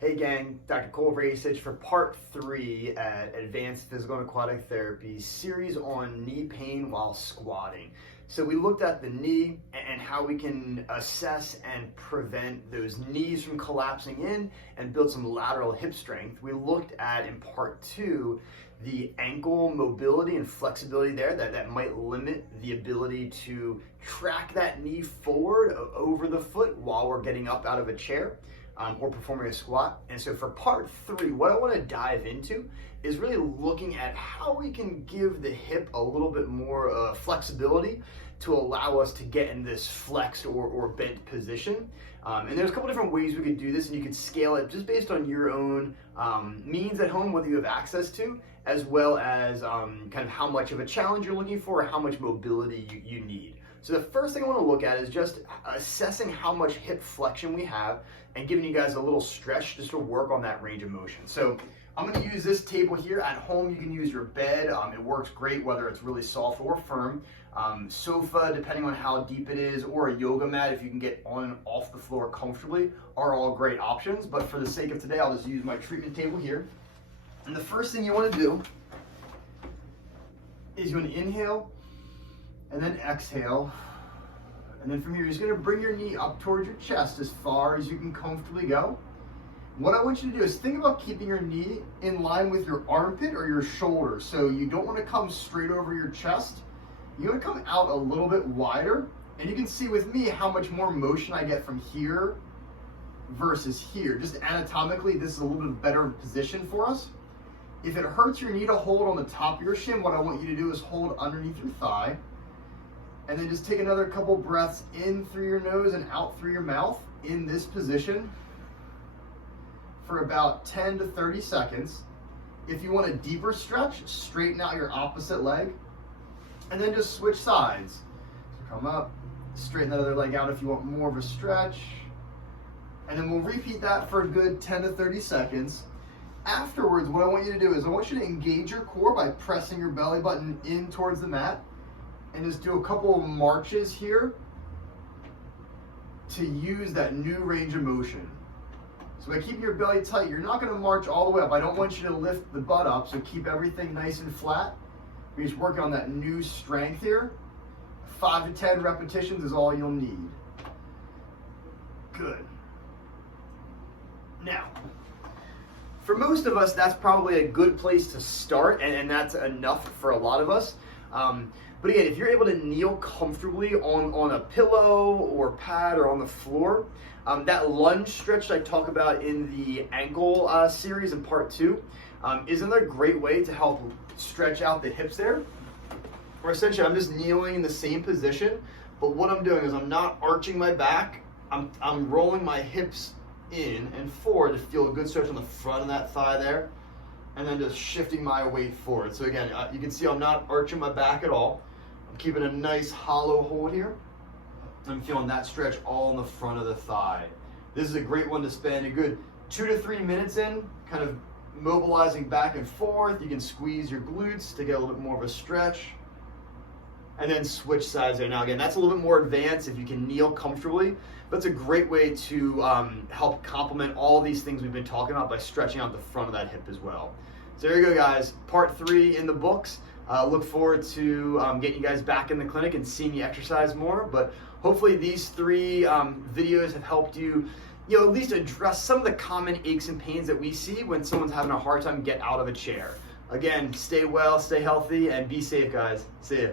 Hey gang, Dr. Cole Rasich for part 3 at Advanced Physical and Aquatic Therapy series on knee pain while squatting. So we looked at the knee and how we can assess and prevent those knees from collapsing in and build some lateral hip strength. We looked at, in part 2, the ankle mobility and flexibility there that might limit the ability to track that knee forward over the foot while we're getting up out of a chair. Or performing a squat. And so for part 3, what I want to dive into is really looking at how we can give the hip a little bit more flexibility to allow us to get in this flexed or bent position. And there's a couple different ways we could do this, and you can scale it just based on your own means at home, whether you have access to, as well as kind of how much of a challenge you're looking for, or how much mobility you need. So the first thing I want to look at is just assessing how much hip flexion we have and giving you guys a little stretch just to work on that range of motion. So I'm going to use this table here. At home, you can use your bed. It works great whether it's really soft or firm. Sofa, depending on how deep it is, or a yoga mat if you can get on and off the floor comfortably, are all great options. But for the sake of today, I'll just use my treatment table here. And the first thing you want to do is you want to inhale and then exhale. And then from here, you're just going to bring your knee up towards your chest as far as you can comfortably go. What I want you to do is think about keeping your knee in line with your armpit or your shoulder. So you don't want to come straight over your chest. You want to come out a little bit wider. And you can see with me how much more motion I get from here versus here. Just anatomically, this is a little bit better position for us. If it hurts your knee to hold on the top of your shin, what I want you to do is hold underneath your thigh. And then just take another couple breaths in through your nose and out through your mouth in this position for about 10 to 30 seconds. If you want a deeper stretch, straighten out your opposite leg and then just switch sides. So come up, straighten that other leg out if you want more of a stretch. And then we'll repeat that for a good 10 to 30 seconds. Afterwards, what I want you to do is I want you to engage your core by pressing your belly button in towards the mat. And just do a couple of marches here to use that new range of motion. So by keeping your belly tight, you're not going to march all the way up. I don't want you to lift the butt up, so keep everything nice and flat. You're just working on that new strength here. 5 to 10 repetitions is all you'll need. Good. Now, for most of us, that's probably a good place to start, and that's enough for a lot of us. But again, if you're able to kneel comfortably on a pillow or pad or on the floor, that lunge stretch I talk about in the ankle series in part 2 is another great way to help stretch out the hips there. Or essentially, I'm just kneeling in the same position, but what I'm doing is I'm not arching my back, I'm rolling my hips in and forward to feel a good stretch on the front of that thigh there, and then just shifting my weight forward. So again, you can see I'm not arching my back at all. I'm keeping a nice hollow hold here. I'm feeling that stretch all in the front of the thigh. This is a great one to spend a good 2 to 3 minutes in, kind of mobilizing back and forth. You can squeeze your glutes to get a little bit more of a stretch. And then switch sides there. Now again, that's a little bit more advanced if you can kneel comfortably, but it's a great way to help complement all these things we've been talking about by stretching out the front of that hip as well. So there you go, guys. Part 3 in the books. Look forward to getting you guys back in the clinic and seeing you exercise more. But hopefully these 3 videos have helped you, at least address some of the common aches and pains that we see when someone's having a hard time getting out of a chair. Again, stay well, stay healthy, and be safe, guys. See ya.